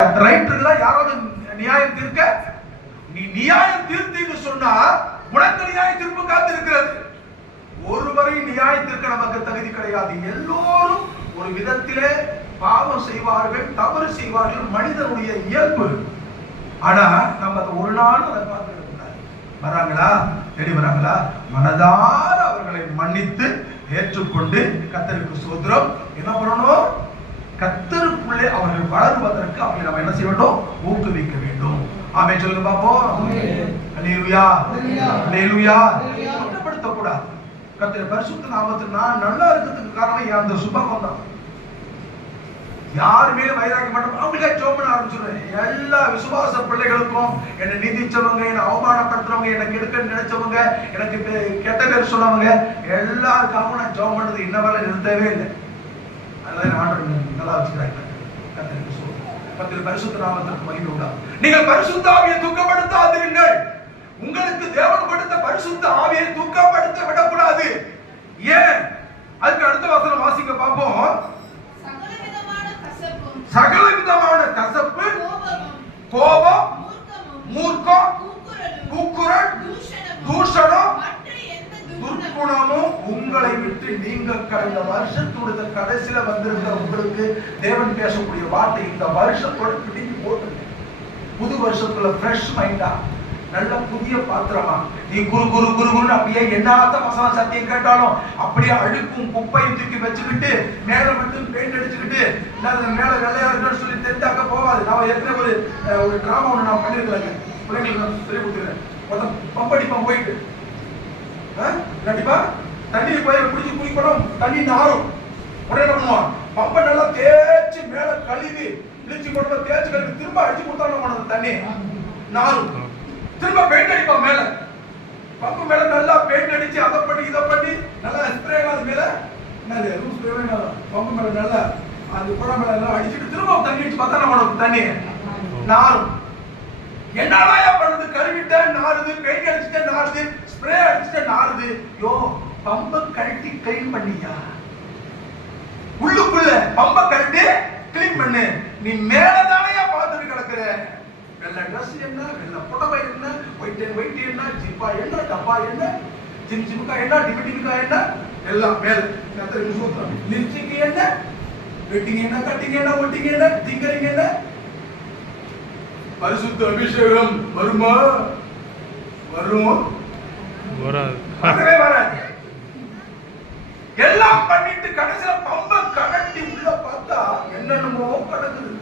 Right இருக்குதா? யாராவது நியாயம் தீர்க்க? நீ நியாயம் தீர்த்தீன்னு சொன்னா உனக்கு நியாய தீர்ப்பு காத்து இருக்கிறது. ஒருவரை நியாயம் தீர்க்க நமக்கு தகுதி கிடையாது. எல்லோரும் ஒரு விதத்திலே பாவம் செய்வார்கள், தவறு செய்வார்கள், மனிதனுடைய இயல்பு. ஆனா நம்ம ஒரு நாள் அதை பார்க்க கூடாது. வராங்களா, தேடி வராங்களா, மனதார அவர்களை மன்னித்து ஏற்றுக்கொண்டு கர்த்தருக்கு ஸ்தோத்திரம் என்ன பண்ணணும்? கர்த்தருக்குள்ளே அவர்கள் வளருவதற்கு அவர்களை நம்ம என்ன செய்ய வேண்டும்? ஊக்குவிக்க வேண்டும். ஆமென் சொல்லுங்க பாப்போம். அல்லேலூயா, அல்லேலூயா. கஷ்டப்படுத்த கூடாது. கர்த்தர் பரிசுத்த நாமத்தில் நான் நல்லா இருக்கிறதுக்கு காரணம் அந்த சுபாவம் தான். யாருமே வைராக்கிய மாட்டோம். அவங்களே ஜெபம் பண்ண ஆரம்பிச்சுடுவேன். எல்லா விசுவாச பிள்ளைகளுக்கும் என்னை நிந்திச்சவங்க, என்னை அவமானப்படுத்துறவங்க, என்னை கெடுக்க நினைச்சவங்க, எனக்கு கெட்ட பேர் சொன்னவங்க எல்லாருக்காகவும் நான் ஜெபம் பண்ணது இன்ன வரை நிறுத்தவே இல்லை. அதனால ஆண்டவர் நல்லா வச்சுக்கிறாங்க. கர்த்தருக்கு ஸ்தோத்திரம். கர்த்தர் பரிசுத்த நாமத்திற்கு மகிமை உண்டாகும். நீங்கள் பரிசுத்த ஆவியை துக்கப்படுத்தாதீர்கள். உங்களுக்கு தேவன் கொடுத்த பரிசுத்த ஆவியை துக்கப்படுத்த விடக்கூடாது. ஏன்? அதுக்கு அடுத்த வசனம் வாசிக்க பார்ப்போம். சகல விதமான கசப்பு, கோபம், மூர்க்கம், கூக்குரல், தூஷணம், துர்க்குணமும் உங்களை விட்டு நீங்க கடந்த வருஷத்தோட கடைசியில வந்திருக்கிற உங்களுக்கு தேவன் பேசக்கூடிய வார்த்தை இந்த வருஷத்தோட பிடித்து போட்டு புது வருஷத்துல ஃப்ரெஷ் மைண்டா நல்ல புதிய பாத்திரமா நீ குரு குரு குருன்னு அப்படியே என்னாத்த வசனம் சத்தியம் கேட்டாலும் அப்படியே அழுக்கும் குப்பையும் தூக்கி வச்சுக்கிட்டு மேல மட்டும் பெயிண்ட் அடிச்சுக்கிட்டு மேல வெள்ளையா இருக்குன்னு சொல்லி தெரிஞ்சாக்க போகாது. நான் ஏற்கனவே ஒரு டிராமா ஒன்று நான் பண்ணிருக்கிறேங்க. பிள்ளைங்களுக்கு சொல்லி கொடுத்துருக்கேன். பம்படிப்பான் போயிட்டு கண்டிப்பா தண்ணி போய் குடிச்சு குடிக்கணும், தண்ணி நாரும். உடனே என்ன பண்ணுவான்? பம்பை நல்லா தேய்ச்சி மேல கழுவி பிளிச்சு கொண்டு தேய்ச்சி கழுவி திரும்ப அடிச்சு கொடுத்தாலும் தண்ணி நாரும். திரும்ப பெயிண்ட் அடிப்பான் மேல, பம்பு மேல நல்லா பெயிண்ட் அடிச்சு அதை பண்ணி இதை பண்ணி நல்லா ஸ்ப்ரே அது மேல பம்பு மேல நல்லா அந்த குடம் மேல எல்லாம் அடிச்சுட்டு திரும்ப தண்ணி அடிச்சு பார்த்தா நம்ம தண்ணி நாரும். என்னதான் பண்ணுது? கழுவிட்டேன் நாறுது, பெயிண்ட் அடிச்சுட்டேன் நாறுது, ஸ்ப்ரே அடிச்சுட்டேன் நாறுது. யோ, பம்பை கழட்டி கிளீன் பண்ணியா? உள்ளுக்குள்ள பம்பை கழட்டி கிளீன் பண்ணு. நீ மேலதானே பார்த்துட்டு கிடக்குற. வெள்ளை ட்ரெஸ் என்ன, வெள்ளை புடவை என்ன, ஒயிட் என்ன, ஜிப்பா என்ன, டப்பா என்ன, ஜிம்கா என்ன, டிமிட்டிக்கா என்ன, எல்லாம் மேல. கர்த்தருக்கு ஸ்தோத்திரம். லிப்ஸ்டிக் என்ன, வெட்டிங் என்ன, கட்டிங் என்ன, ஒட்டிங் என்ன, திங்கரிங் என்ன. பரிசுத்த அபிஷேகம் வருமா? வருமா? வரவே வராது. எல்லாம் பண்ணிட்டு கடைசியில பம்பை கழட்டி உள்ள பார்த்தா என்னென்னமோ கிடக்குது.